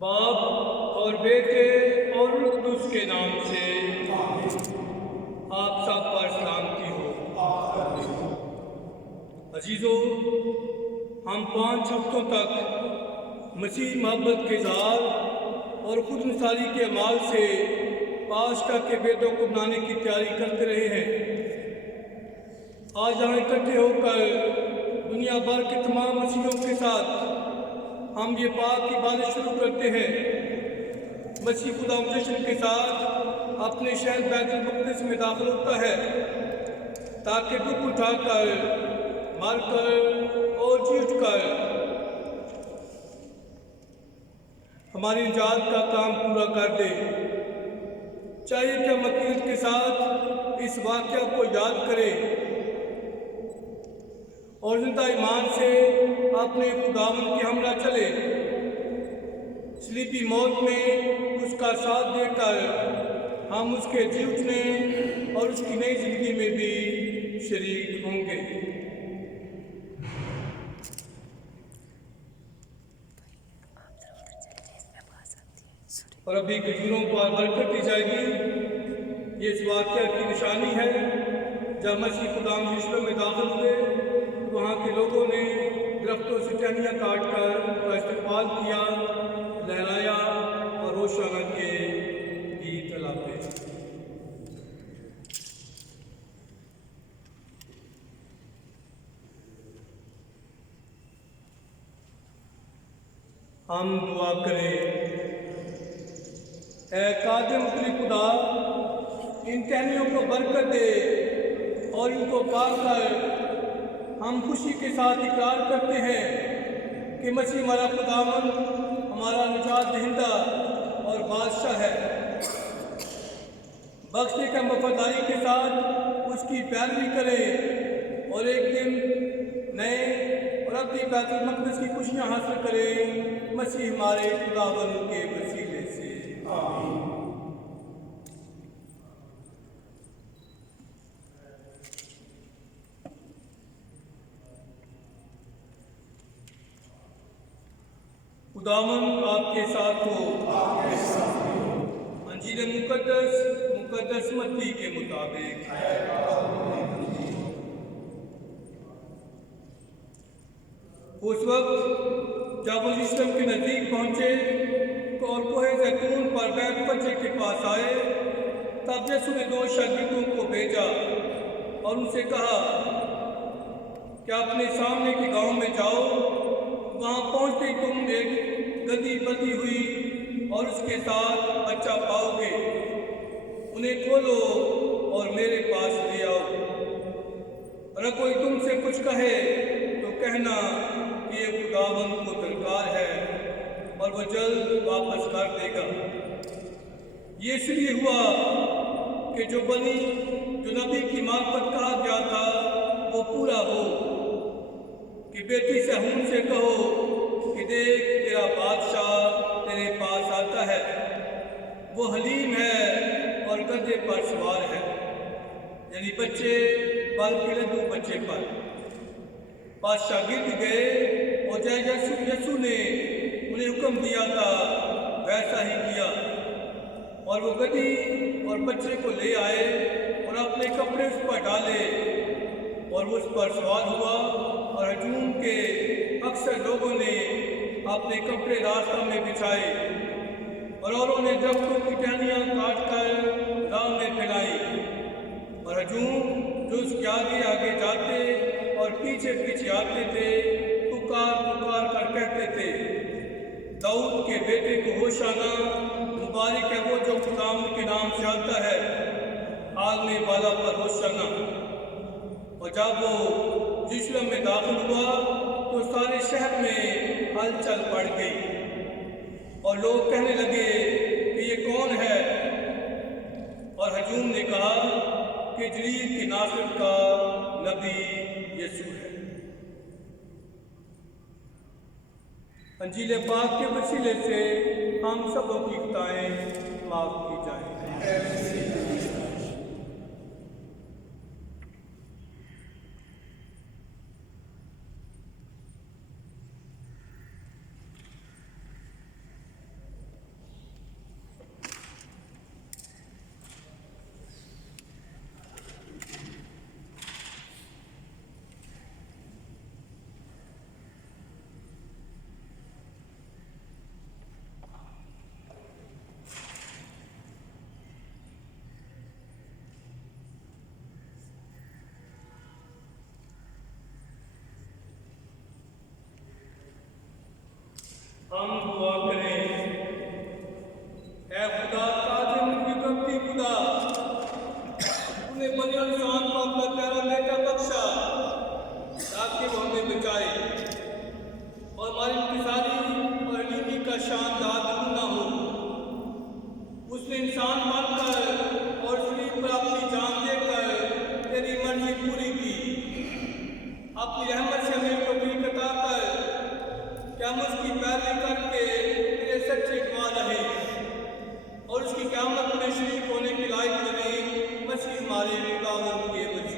باپ اور بیٹے اور روح القدس کے نام سے آپ سب پر سلامتی ہو۔ عزیزو، ہم 5 ہفتوں تک مسیح محبت کے اظہار اور خود مثالی کے اعمال سے پاسکہ کے بیٹوں کو بنانے کی تیاری کرتے رہے ہیں۔ آج ہم اکٹھے ہو کر دنیا بھر کے تمام مسیحیوں کے ساتھ ہم یہ پاک عبادت شروع کرتے ہیں۔ مسیح خدا جشن کے ساتھ اپنے شہر بیت المقدس میں داخل ہوتا ہے تاکہ دکھ اٹھا کر، مر کر اور جی اٹھ کر ہماری نجات کا کام پورا کر دے۔ چاہیے کہ ہم عقیدت کے ساتھ اس واقعہ کو یاد کریں اور زندہ ایمان سے اپنے خداوند کے ہمراہ چلے۔ صلیبی موت میں اس کا ساتھ دے کر ہم اس کے جی اٹھنے اور اس کی نئی زندگی میں بھی شریک ہوں گے۔ اور ابھی کچھ دنوں پر برکت دی جائے گی۔ یہ اس واقعہ کی نشانی ہے جب مسیح خدا یسوع میں داخل ہوئے، وہاں کے لوگوں نے درختوں سے ٹہنیاں کاٹ کر ان کا استقبال کیا، لہرایا اور ہوشانہ کے گیت گاتے۔ ہم دعا کریں۔ اے قادر مطلق خدا، ان ٹہنیوں کو برکت دے اور ان کو پا کر ہم خوشی کے ساتھ اقرار کرتے ہیں کہ مسیح ہمارا خداوند، ہمارا نجات دہندہ اور بادشاہ ہے۔ بخشنے کا وفاداری کے ساتھ اس کی پیروی کریں اور ایک دن نئے اور اپنی بیت المقدس کی خوشیاں حاصل کریں، مسیح ہمارے خداوند کے وسیلے سے۔ آمین۔ خداوند آپ کے ساتھ ہو۔ انجیل مقدس متی کے مطابق۔ اس وقت جب وہ یروشلم کے نزدیک پہنچے اور کوہ زیتون پر بیت فجر کے پاس آئے، تب یسوع نے 2 شاگردوں کو بھیجا اور ان سے کہا کہ اپنے سامنے کے گاؤں میں جاؤ، وہاں پہنچتے ہی تم ایک گدھی بندھی ہوئی اور اس کے ساتھ بچہ پاؤ گے، انہیں کھولو اور میرے پاس لے آؤ۔ اگر کوئی تم سے کچھ کہے تو کہنا کہ یہ خداوند کو درکار ہے اور وہ جلد واپس کر دے گا۔ یہ اس لیے ہوا کہ جو نبی کی معرفت کہا گیا تھا وہ پورا ہو کہ بیٹی صہیون سے کہو کہ دیکھ تیرا بادشاہ تیرے پاس آتا ہے، وہ حلیم ہے اور گدھے پر سوار ہے، یعنی بچے بلکہ لڈو بچے پر۔ پس شاگرد گئے اور جیسا یسوع نے انہیں حکم دیا تھا ویسا ہی کیا، اور وہ گدھی اور بچے کو لے آئے اور اپنے کپڑے اس پر ڈالے اور وہ اس پر سوار ہوا، اور ہجوم کے اکثر لوگوں نے اپنے کپڑے راستہ میں بچھائے اور اوروں نے درختوں کی ٹہنیاں کاٹ کر راہ میں پھیلائی، اور ہجوم جو اس کے آگے آگے جاتے اور پیچھے پیچھے آتے تھے پکار پکار کر کہتے تھے، داؤد کے بیٹے کو ہوشانہ، مبارک ہے وہ جو خداوند کے نام سے آتا ہے، عالم بالا پر ہوشانہ۔ اور جب وہ یروشلم میں داخل ہوا تو سارے شہر میں ہلچل پڑ گئی اور لوگ کہنے لگے کہ یہ کون ہے؟ اور ہجوم نے کہا کہ جلیل کی ناصرت کا نبی یسوع ہے۔ انجیل پاک کے وسیلے سے ہم سبوں کی خطائیں معاف کی جائیں۔ ہمارے حفاظت کے وسیلے